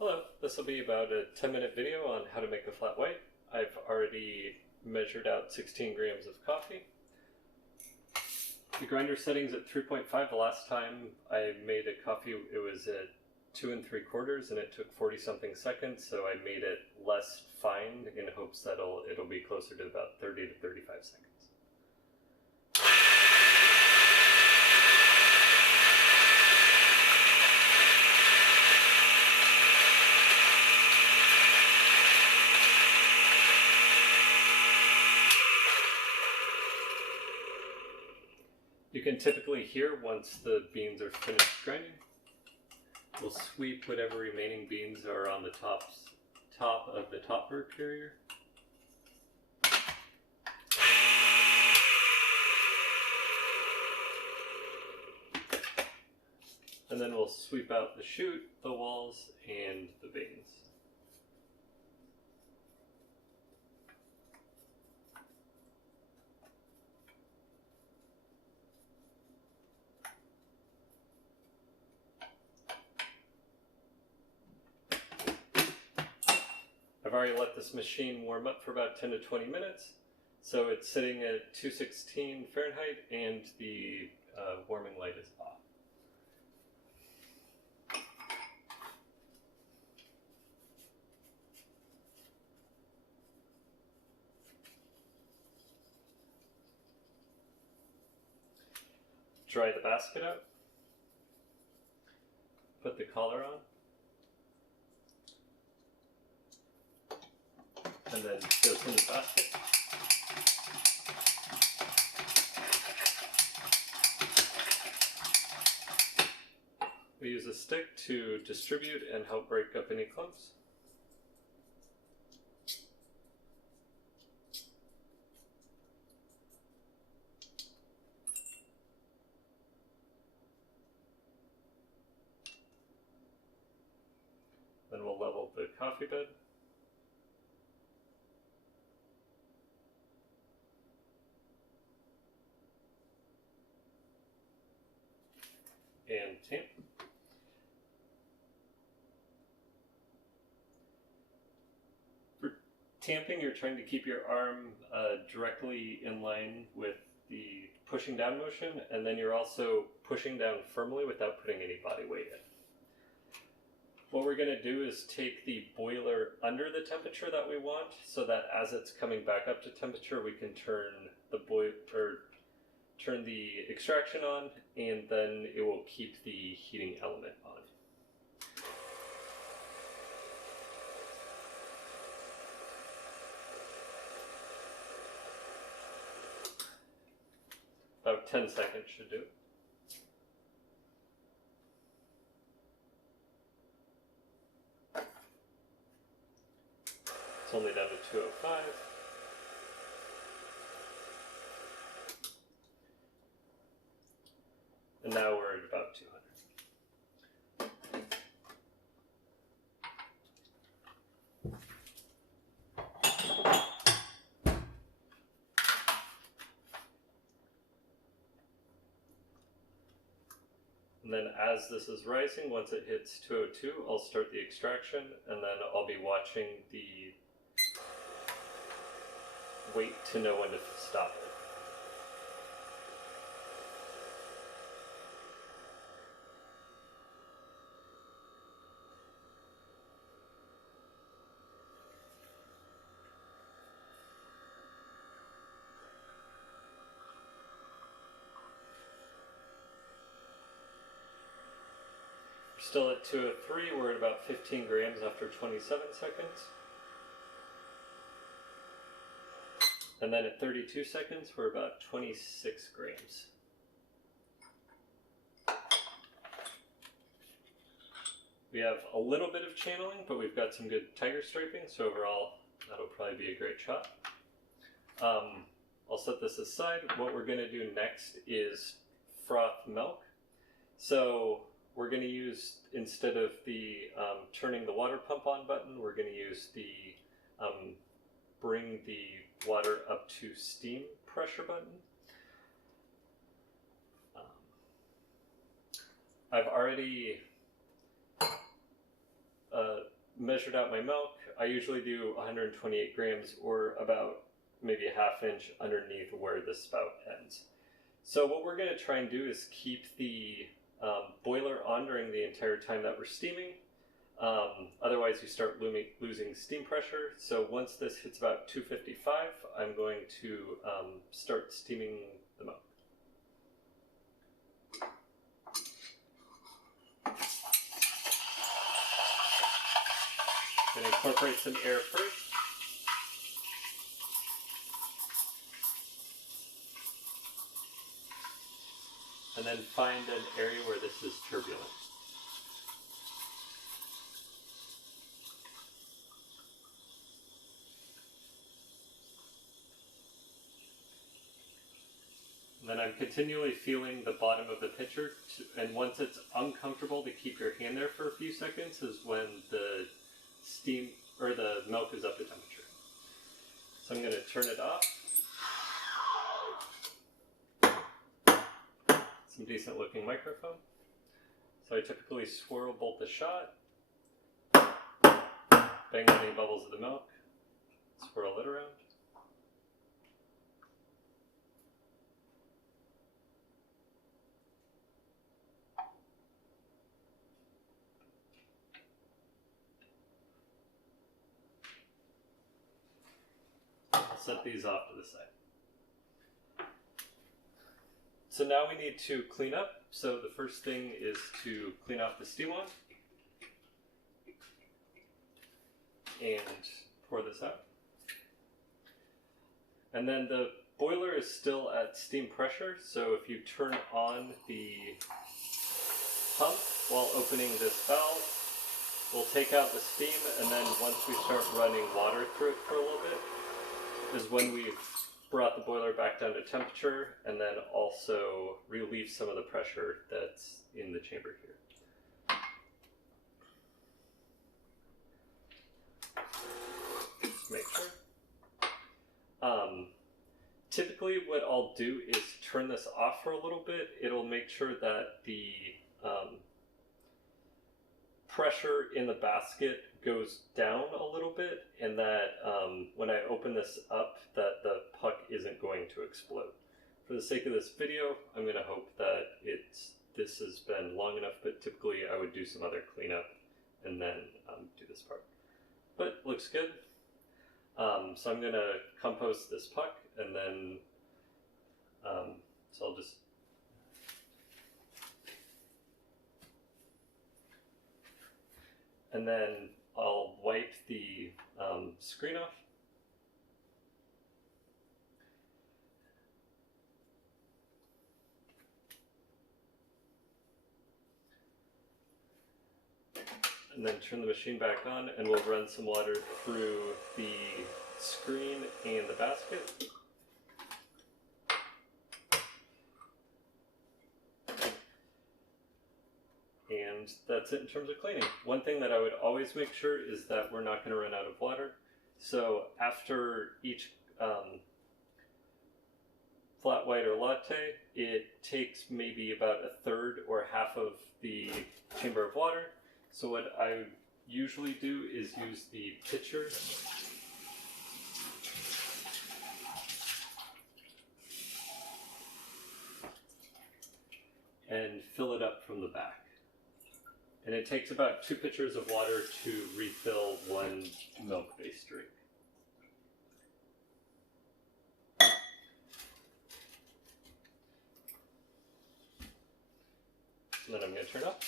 Hello, this will be about a 10-minute video on how to make a flat white. I've already measured out 16 grams of coffee. The grinder setting's at 3.5. The last time I made a coffee it was at 2 3/4 and it took 40 something seconds, so I made it less fine in hopes that it'll be closer to about 30 to 35 seconds. You can typically hear once the beans are finished grinding. We'll sweep whatever remaining beans are on the top of the top burr carrier. And then we'll sweep out the chute, the walls, and the beans. I've already let this machine warm up for about 10 to 20 minutes, so it's sitting at 216 Fahrenheit and the warming light is off. Dry the basket out, put the collar on, and then goes in the basket. We use a stick to distribute and help break up any clumps. Then we'll level the coffee bed. And tamp. For tamping, you're trying to keep your arm directly in line with the pushing down motion, and then you're also pushing down firmly without putting any body weight in. What we're going to do is take the boiler under the temperature that we want, so that as it's coming back up to temperature, we can turn the extraction on, and then it will keep the heating element on. About 10 seconds should do it. It's only down to 205. And now we're at about 200. And then as this is rising, once it hits 202, I'll start the extraction, and then I'll be watching the weight to know when to stop it. Still at 203, we're at about 15 grams after 27 seconds. And then at 32 seconds, we're about 26 grams. We have a little bit of channeling, but we've got some good tiger striping, so overall, that'll probably be a great shot. I'll set this aside. What we're gonna do next is froth milk. So we're going to use, instead of the turning the water pump on button, we're going to use the bring the water up to steam pressure button. I've already measured out my milk. I usually do 128 grams, or about maybe a ½ inch underneath where the spout ends. So what we're going to try and do is keep the boiler on during the entire time that we're steaming. Otherwise you start losing steam pressure. So once this hits about 255, I'm going to start steaming the milk. I'm going to incorporate some air first. And then find an area where this is turbulent. And then I'm continually feeling the bottom of the pitcher, and once it's uncomfortable to keep your hand there for a few seconds is when the steam or the milk is up to temperature. So I'm going to turn it off. Some decent looking microfoam. So I typically swirl bolt the shot, bang on any bubbles of the milk, swirl it around. I'll set these off to the side. So now we need to clean up. So the first thing is to clean off the steam wand and pour this out. And then the boiler is still at steam pressure, so if you turn on the pump while opening this valve, we'll take out the steam, and then once we start running water through it for a little bit is when we've brought the boiler back down to temperature, and then also relieve some of the pressure that's in the chamber here. Just make sure. Typically what I'll do is turn this off for a little bit. It'll make sure that the pressure in the basket goes down a little bit, and that when I open this up, that the puck isn't going to explode. For the sake of this video, I'm going to hope that this has been long enough, but typically I would do some other cleanup and then do this part. But looks good. So I'm going to compost this puck, and then so I'll just and then I'll wipe the screen off. And then turn the machine back on, and we'll run some water through the screen and the basket. And that's it in terms of cleaning. One thing that I would always make sure is that we're not going to run out of water. So after each flat white or latte, it takes maybe about a third or half of the chamber of water. So what I usually do is use the pitcher and fill it up from the back. And it takes about 2 pitchers of water to refill 1 milk-based drink. And then I'm going to turn up.